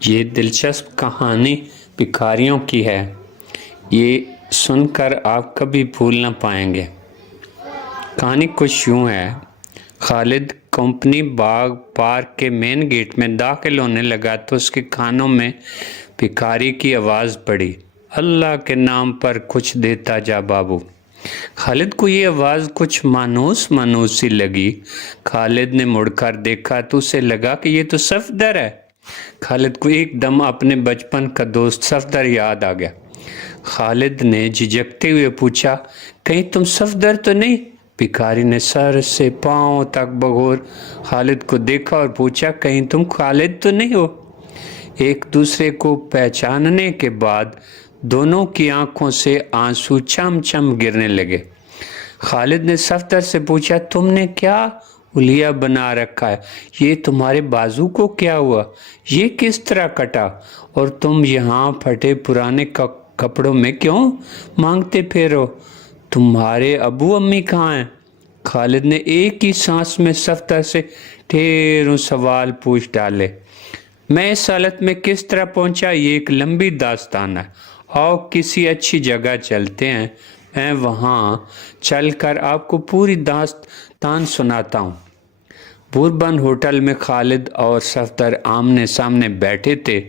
یہ دلچسپ کہانی بھکاریوں کی ہے۔ یہ سن کر آپ کبھی بھول نہ پائیں گے۔ کہانی کچھ یوں ہے۔ خالد کمپنی باغ پارک کے مین گیٹ میں داخل ہونے لگا تو اس کے کانوں میں بھکاری کی آواز پڑی، اللہ کے نام پر کچھ دیتا جا بابو۔ خالد کو یہ آواز کچھ مانوس سی لگی۔ خالد نے مڑ کر دیکھا تو اسے لگا کہ یہ تو صفدر ہے۔ خالد کو ایک دم اپنے بچپن کا دوست صفدر یاد آ گیا۔ خالد نے جھجکتے ہوئے پوچھا، کہیں تم صفدر تو نہیں؟ بھکاری نے سر سے پاؤں تک بغور خالد کو دیکھا اور پوچھا، کہیں تم خالد تو نہیں ہو؟ ایک دوسرے کو پہچاننے کے بعد دونوں کی آنکھوں سے آنسو چم چم گرنے لگے۔ خالد نے صفدر سے پوچھا، تم نے کیا حلیہ بنا رکھا ہے؟ یہ تمہارے بازو کو کیا ہوا؟ یہ کس طرح کٹا؟ اور تم یہاں پھٹے پرانے کپڑوں میں کیوں مانگتے پھرو؟ تمہارے ابو امی کہاں ہیں؟ خالد نے ایک ہی سانس میں صفدر سے ڈھیروں سوال پوچھ ڈالے۔ میں اس حالت میں کس طرح پہنچا، یہ ایک لمبی داستان ہے۔ آؤ کسی اچھی جگہ چلتے ہیں، میں وہاں چل کر آپ کو پوری داستان سناتا ہوں۔ بوربن ہوٹل میں خالد اور صفدر آمنے سامنے بیٹھے تھے۔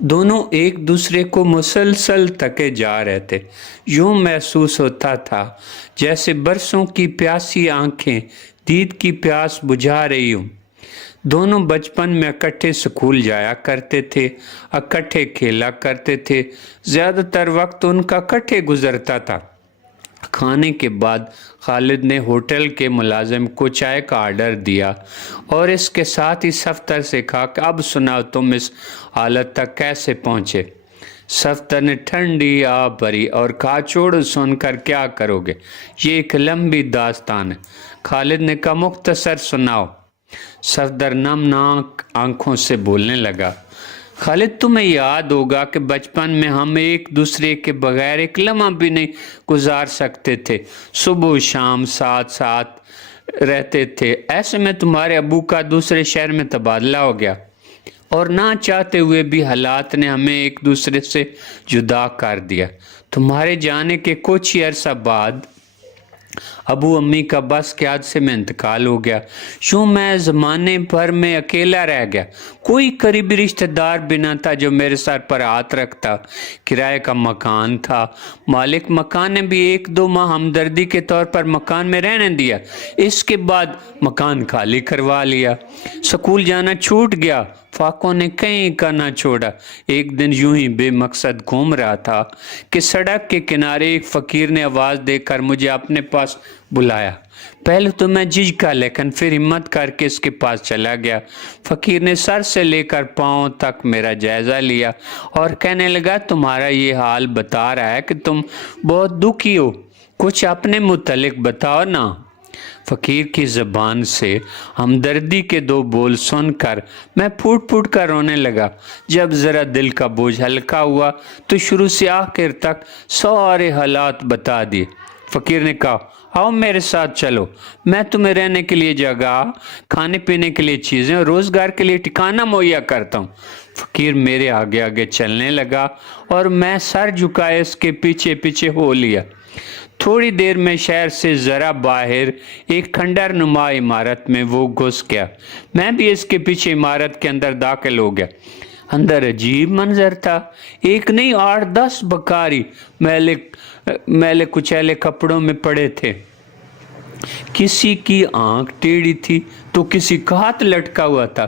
دونوں ایک دوسرے کو مسلسل تکے جا رہے تھے۔ یوں محسوس ہوتا تھا جیسے برسوں کی پیاسی آنکھیں دید کی پیاس بجھا رہی ہوں۔ دونوں بچپن میں اکٹھے سکول جایا کرتے تھے، اکٹھے کھیلا کرتے تھے، زیادہ تر وقت ان کا اکٹھے گزرتا تھا۔ کھانے کے بعد خالد نے ہوٹل کے ملازم کو چائے کا آرڈر دیا اور اس کے ساتھ ہی صفدر سے کہا کہ اب سناؤ تم اس حالت تک کیسے پہنچے؟ صفدر نے ٹھنڈی آہ بھری اور کہا، چھوڑو، سن کر کیا کرو گے، یہ ایک لمبی داستان ہے۔ خالد نے کہا، مختصر سناؤ۔ صفدر نمناک آنکھوں سے بولنے لگا، خالد تمہیں یاد ہوگا کہ بچپن میں ہم ایک دوسرے کے بغیر ایک لمحہ بھی نہیں گزار سکتے تھے، صبح و شام ساتھ رہتے تھے۔ ایسے میں تمہارے ابو کا دوسرے شہر میں تبادلہ ہو گیا اور نہ چاہتے ہوئے بھی حالات نے ہمیں ایک دوسرے سے جدا کر دیا۔ تمہارے جانے کے کچھ ہی عرصہ بعد ابو امی کا بس کے حادثے میں انتقال ہو گیا۔ یوں میں زمانے بھر میں اکیلا رہ گیا۔ کوئی قریبی رشتہ دار بھی نہ تھا جو میرے سر پر ہاتھ رکھتا۔ کرائے کا مکان تھا، مالک مکان نے بھی 1-2 ماہ ہمدردی کے طور پر مکان میں رہنے دیا، اس کے بعد مکان خالی کروا لیا۔ سکول جانا چھوٹ گیا، فاقوں نے کہیں کا نہ چھوڑا۔ ایک دن یوں ہی بے مقصد گھوم رہا تھا کہ سڑک کے کنارے ایک فقیر نے آواز دے کر مجھے اپنے پاس بلایا۔ پہلے تو میں جھجکا لیکن پھر ہمت کر کے اس کے پاس چلا گیا۔ فقیر نے سر سے لے کر پاؤں تک میرا جائزہ لیا اور کہنے لگا، تمہارا یہ حال بتا رہا ہے کہ تم بہت دکھی ہو، کچھ اپنے متعلق بتاؤ نا۔ فقیر کی زبان سے ہمدردی کے 2 بول سن کر میں پھوٹ پھوٹ کر رونے لگا۔ جب ذرا دل کا بوجھ ہلکا ہوا تو شروع سے آخر تک سارے حالات بتا دیے۔ فقیر نے کہا، آؤ میرے ساتھ چلو، میں تمہیں رہنے کے لیے جگہ، کھانے پینے کے لیے چیزیں اور روزگار کے لیے ٹھکانہ مہیا کرتا ہوں۔ فقیر میرے آگے آگے چلنے لگا اور میں سر جھکائے اس کے پیچھے پیچھے ہو لیا۔ تھوڑی دیر میں شہر سے ذرا باہر ایک کھنڈر نما عمارت میں وہ گھس گیا۔ میں بھی اس کے پیچھے عمارت کے اندر داخل ہو گیا۔ اندر عجیب منظر تھا، ایک نہیں 8-10 بکاری میلے کچیلے کپڑوں میں پڑے تھے۔ کسی کی آنکھ ٹیڑھی تھی تو کسی کا ہاتھ لٹکا ہوا تھا۔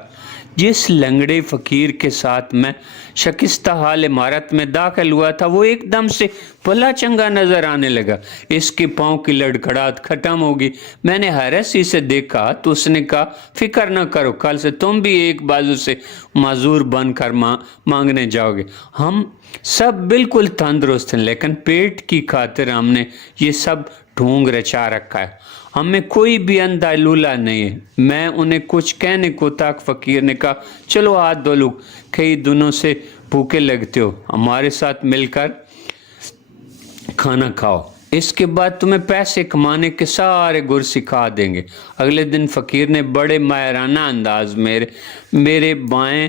جس لنگڑے فقیر کے ساتھ میں شکستہ حال عمارت میں داخل ہوا تھا وہ ایک دم سے بھلا چنگا نظر آنے لگا۔ اس کے پاؤں کی لڑکھڑاہٹ ختم ہوگی۔ میں نے حیرت سے دیکھا تو اس نے کہا، فکر نہ کرو، کل سے تم بھی ایک بازو سے معذور بن کر مانگنے جاؤ گے۔ ہم سب بالکل تندرست ہیں لیکن پیٹ کی خاطر ہم نے یہ سب ڈھونگ رچا رکھا ہے۔ ہمیں کوئی بھی اندھا لولا نہیں ہے۔ میں انہیں کچھ کہنے کو تک فقیر نے کہا، چلو ہاتھ دھو لو، کئی دنوں سے بھوکے لگتے ہو، ہمارے ساتھ مل کر کھانا کھاؤ، اس کے بعد تمہیں پیسے کمانے کے سارے گر سکھا دیں گے۔ اگلے دن فقیر نے بڑے ماہرانہ انداز میرے بائیں